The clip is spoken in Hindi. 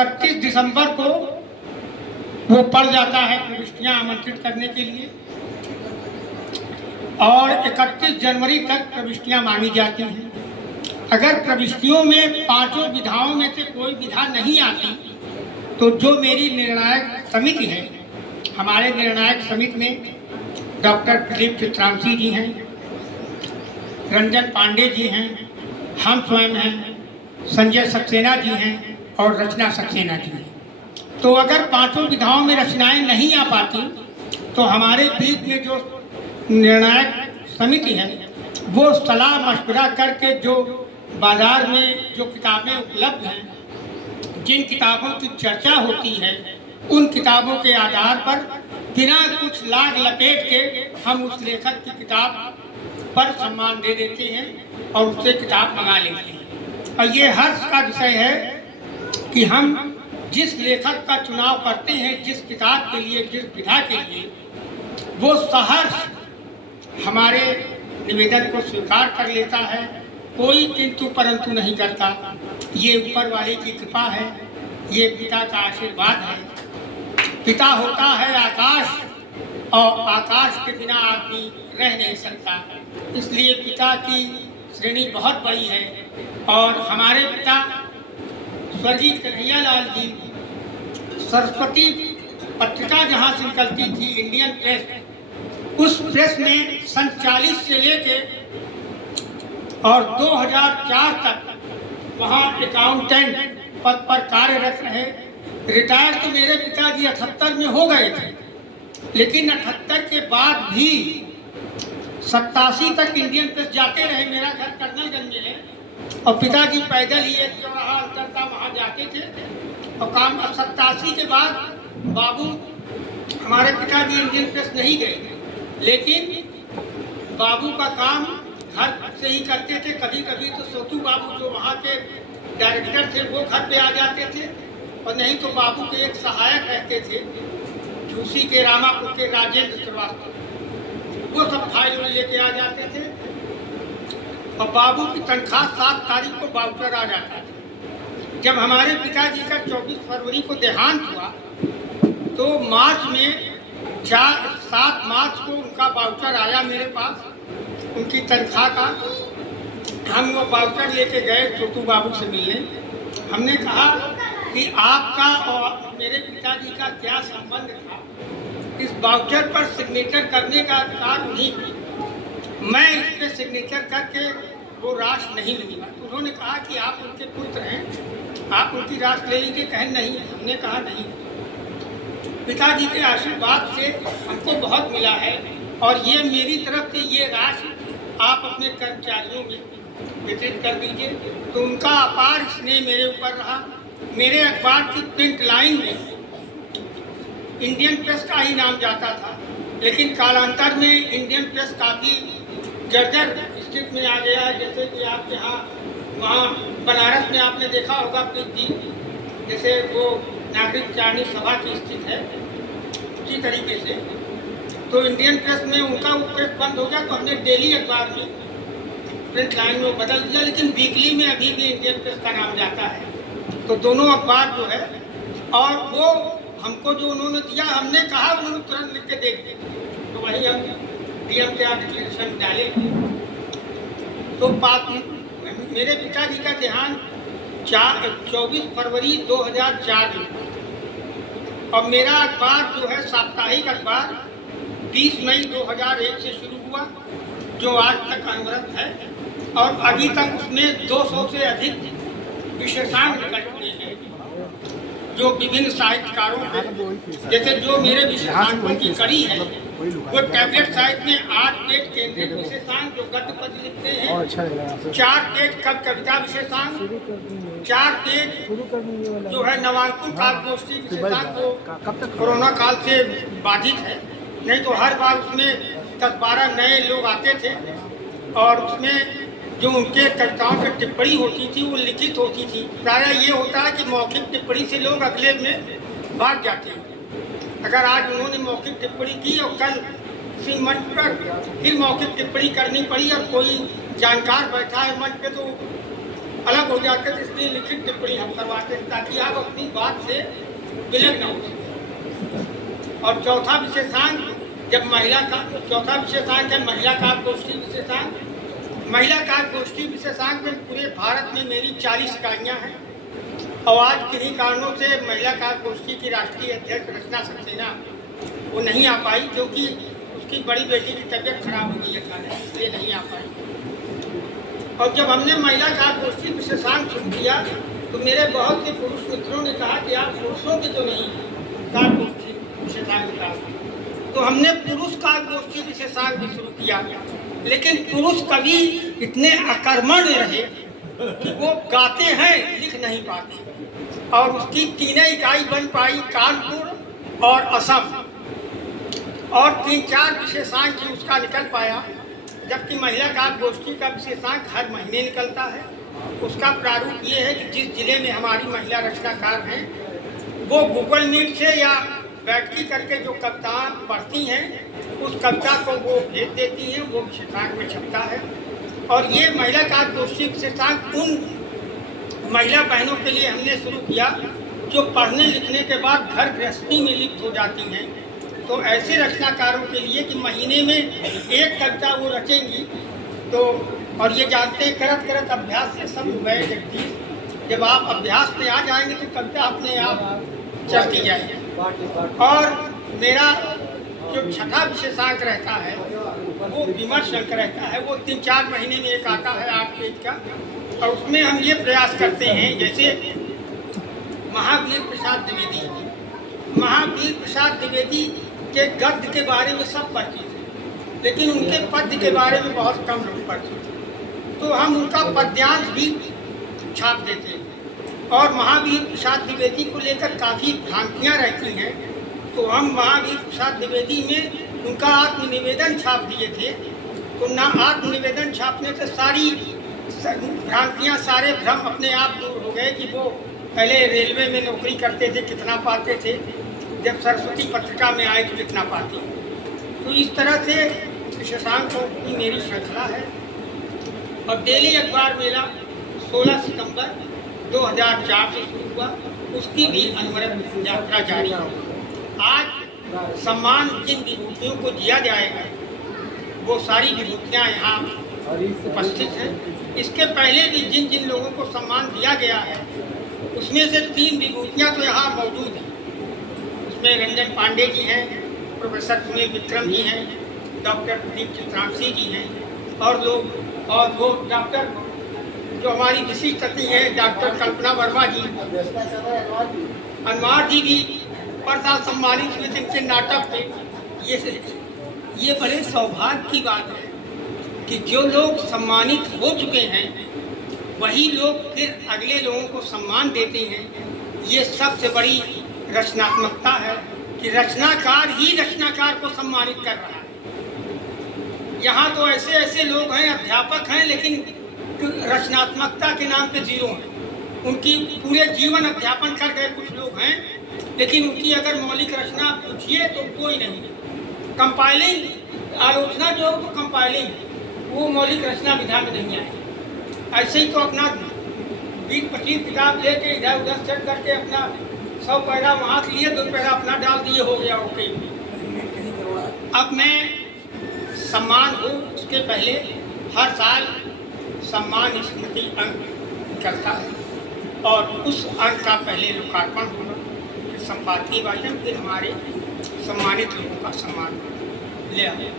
31 दिसंबर को वो पड़ जाता है प्रविष्टियां आमंत्रित करने के लिए, और 31 जनवरी तक प्रविष्टियां मांगी जाती हैं। अगर प्रविष्टियों में पांचों विधाओं में से कोई विधा नहीं आती तो जो मेरी निर्णायक समिति है, हमारे निर्णायक समिति में डॉक्टर फिलिप चित्रांशी जी हैं, रंजन पांडे जी हैं, हम स्वयं हैं, संजय सक्सेना जी हैं और रचना सक्सेना जी हैं। तो अगर पांचों विधाओं में रचनाएं नहीं आ पाती तो हमारे बीच में जो निर्णायक समिति है वो सलाह मशवरा करके जो बाजार में जो किताबें उपलब्ध हैं, जिन किताबों की चर्चा होती है, उन किताबों के आधार पर बिना कुछ लाग लपेट के हम उस लेखक की किताब पर सम्मान दे देते हैं और उससे किताब मंगा लेते हैं। और ये हर्ष का विषय है कि हम जिस लेखक का चुनाव करते हैं, जिस किताब के लिए, जिस विधा के लिए, वो सहर्ष हमारे निवेदन को स्वीकार कर लेता है, कोई किंतु परंतु नहीं करता। ये ऊपर वाले की कृपा है, ये पिता का आशीर्वाद है। पिता होता है आकाश और आकाश के बिना आदमी रह नहीं सकता, इसलिए पिता की श्रेणी बहुत बड़ी है। और हमारे पिता स्वर्गीय कन्हैया लाल जी, सरस्वती पत्रिका जहाँ से निकलती थी, इंडियन प्रेस, उस प्रेस में सन 40 से लेके और 2004 तक वहाँ अकाउंटेंट पद पर कार्यरत रहे। रिटायर तो मेरे पिताजी 78 में हो गए थे, लेकिन 78 के बाद भी 87 तक इंडियन प्रेस जाते रहे। मेरा घर कर्नलगंज में है और पिताजी पैदल ही एक चौराहा अंतर था, वहाँ जाते थे और काम। 87 के बाद बाबू, हमारे पिताजी इंडियन प्रेस नहीं गए, लेकिन बाबू का काम घर से ही करते थे। कभी कभी तो सोतू बाबू जो वहाँ के डायरेक्टर थे वो घर पे आ जाते थे, और नहीं तो बाबू के एक सहायक रहते थे झूसी के, रामापुर के राजेंद्र श्रीवास्तव, वो सब फाइल लेके आ जाते थे। और बाबू की तनख्वाह 7 तारीख को वाउचर आ जाता था। जब हमारे पिताजी का 24 फरवरी को देहांत हुआ तो मार्च में 7 मार्च को उनका वाउचर आया मेरे पास, उनकी तनख्वाह का। हम वो वाउचर लेके गए छोटू बाबू से मिलने। हमने कहा कि आपका और मेरे पिताजी का क्या संबंध था, इस वाउचर पर सिग्नेचर करने का अधिकार नहीं थी, मैं इस पर सिग्नेचर करके वो राशि नहीं लूँगा। उन्होंने कहा कि आप उनके पुत्र हैं, आप उनकी राशि ले लीजिए। कहें नहीं। हमने कहा नहीं। पिताजी के आशीर्वाद से हमको बहुत मिला है, और ये मेरी तरफ से ये राशि आप अपने कर्मचारियों में वितरित कर दीजिए। तो उनका अपार स्नेह मेरे ऊपर रहा। मेरे अखबार की प्रिंट लाइन में इंडियन प्रेस का ही नाम जाता था, लेकिन कालांतर में इंडियन प्रेस काफ़ी जर्जर स्थिति में आ गया है। जैसे कि आपके यहाँ वहाँ बनारस में आपने देखा होगा प्रीत जी, जैसे वो नागरिक चारणी सभा की स्थिति है, उसी तरीके से। तो इंडियन प्रेस में उनका प्रेस बंद हो गया, तो हमने डेली अखबार में प्रिंट लाइन में बदल दिया, लेकिन वीकली में अभी भी इंडियन प्रेस का नाम जाता है। तो दोनों अखबार जो है, और वो हमको जो उन्होंने दिया, हमने कहा उन्होंने तुरंत लिख के दे दिया, तो वही हम डीएम के एप्लीकेशन डाले। तो मेरे पिताजी का देहांत 24 फरवरी 2004 में, और मेरा अखबार जो है साप्ताहिक अखबार 20 मई 2001 से शुरू हुआ, जो आज तक अनवरत है, और अभी तक उसमें 200 से अधिक विशेषांक निकल चुके हैं, जो विभिन्न साहित्यकारों के, जैसे जो मेरे विशेषांकों की कड़ी है, वो टैबलेट साहित्य में 8 पेज केंद्रित विशेषांक जो गद्य पद्य लिखते हैं, 4 पेज कविता विशेषांक, 4 पेज जो है नवांकुर काव्यगोष्ठी विशेषांक, वो कोरोना काल से बाधित है, नहीं तो हर बार उसमें 10-12 नए लोग आते थे, और उसमें जो उनके कविताओं की टिप्पणी होती थी वो लिखित होती थी। प्रायः ये होता है कि मौखिक टिप्पणी से लोग अगले में भाग जाते हैं। अगर आज उन्होंने मौखिक टिप्पणी की और कल किसी मंच पर फिर मौखिक टिप्पणी करनी पड़ी, और कोई जानकार बैठा है मंच पे, तो अलग हो जाते थे, इसलिए लिखित टिप्पणी हम करवाते हैं ताकि आप अपनी बात से विलग न हो सके। और चौथा विशेषांक जब महिला का चौथा विशेषांक है महिला कार्य गोष्ठी विशेषांक। महिला कार्य गोष्ठी विशेषांक में पूरे भारत में मेरी 40 इकाइयाँ हैं और आज किन्हीं कारणों से महिला कार्य गोष्ठी की राष्ट्रीय अध्यक्ष रचना सक्सेना वो नहीं आ पाई, क्योंकि उसकी बड़ी बेटी की तबीयत खराब हो गई अचानक, इसलिए नहीं आ पाई। और जब हमने महिला कार्य गोष्ठी विशेषांक शुरू किया तो मेरे बहुत से पुरुष मित्रों ने कहा कि आप पुरुषों की तो नहीं कार्य गोष्ठी विशेषांक का, तो हमने पुरुष कार्य गोष्ठी विशेषांक भी शुरू किया। लेकिन पुरुष कभी इतने अकर्मण्य रहे कि वो गाते हैं लिख नहीं पाते, और उसकी 3 इकाई बन पाई कानपुर और असम, और 3-4 विशेषांक ही उसका निकल पाया, जबकि महिला कार्य गोष्ठी का विशेषांक हर महीने निकलता है। उसका प्रारूप ये है कि जिस जिले में हमारी महिला रचनाकार हैं वो गूगल मीट से या बैठकी करके जो कविता पढ़ती हैं उस कविता को वो भेज देती हैं, वो विशेषांक में छपता है। और ये महिला कार्य गोष्ठी विशेषांक उन महिला बहनों के लिए हमने शुरू किया जो पढ़ने लिखने के बाद घर गृहस्थी में लिप्त हो जाती हैं। तो ऐसे रचनाकारों के लिए कि महीने में एक कविता वो रचेंगी, तो और ये जानते हैं करत करत अभ्यास से सब गए जगदीश, जब आप अभ्यास में आ जाएंगे तो कविता अपने आप चलती जाएगी। और मेरा जो 6ठा विशेषांक रहता है वो विमर्श अंक रहता है, वो 3-4 महीने में एक आता है 8 पेज का, और उसमें हम ये प्रयास करते हैं, जैसे महावीर प्रसाद द्विवेदी के गद्य के बारे में सब परिचित हैं, लेकिन उनके पद्य के बारे में बहुत कम लोग परिचित हैं, तो हम उनका पद्यांश भी छाप देते हैं। और महावीर प्रसाद द्विवेदी को लेकर काफ़ी भ्रांतियाँ रहती हैं, तो हम महावीर प्रसाद द्विवेदी में उनका आत्मनिवेदन छाप दिए थे। तो ना आत्मनिवेदन छापने से सारी भ्रांतियाँ, सारे भ्रम अपने आप दूर हो गए कि वो पहले रेलवे में नौकरी करते थे, कितना पाते थे, जब सरस्वती पत्रिका में आए तो कितना पाते। तो इस तरह से विशेषांकों की मेरी श्रृंखला है। और डेली अखबार मेरा 16 सितंबर 2004 से शुरू हुआ, उसकी भी अनवरत यात्रा जारी है। आज सम्मान जिन विभूतियों को दिया जाएगा वो सारी विभूतियाँ यहाँ उपस्थित हैं। इसके पहले भी जिन जिन लोगों को सम्मान दिया गया है उसमें से 3 विभूतियाँ तो यहाँ मौजूद हैं। उसमें रंजन पांडे जी हैं, प्रोफेसर सुनील विक्रम जी हैं, डॉक्टर प्रदीप चित्रांशी जी हैं, और लोग, और वो डॉक्टर जो हमारी विशिष्ट अतिथि हैं डॉक्टर कल्पना वर्मा जी, अनवार जी भी परसा सम्मानित हुए थे इनके नाटक पे। ये बड़े सौभाग्य की बात है कि जो लोग सम्मानित हो चुके हैं वही लोग फिर अगले लोगों को सम्मान देते हैं। ये सबसे बड़ी रचनात्मकता है कि रचनाकार ही रचनाकार को सम्मानित कर रहा है। यहाँ तो ऐसे ऐसे लोग हैं, अध्यापक हैं, लेकिन रचनात्मकता के नाम पे जीरो हैं। उनकी पूरे जीवन अध्यापन कर गए कुछ लोग हैं, लेकिन उनकी अगर मौलिक रचना पूछिए तो कोई नहीं। कंपाइलिंग आलोचना जो तो कंपाइलिंग, वो मौलिक रचना विधा में नहीं आए। ऐसे ही तो अपना 20-25 किताब लेके इधर उधर चढ़ करके अपना 100 पैरा वहाँ से लिए, 2 पैरा अपना डाल दिए, हो गया ओके। अब मैं सम्मान हो उसके पहले हर साल सम्मान स्मृति अंक करता है, और उस अंक का पहले लोकार्पण होगा, फिर संपादकीय वाचन, फिर हमारे सम्मानित लोगों का सम्मान ले आए।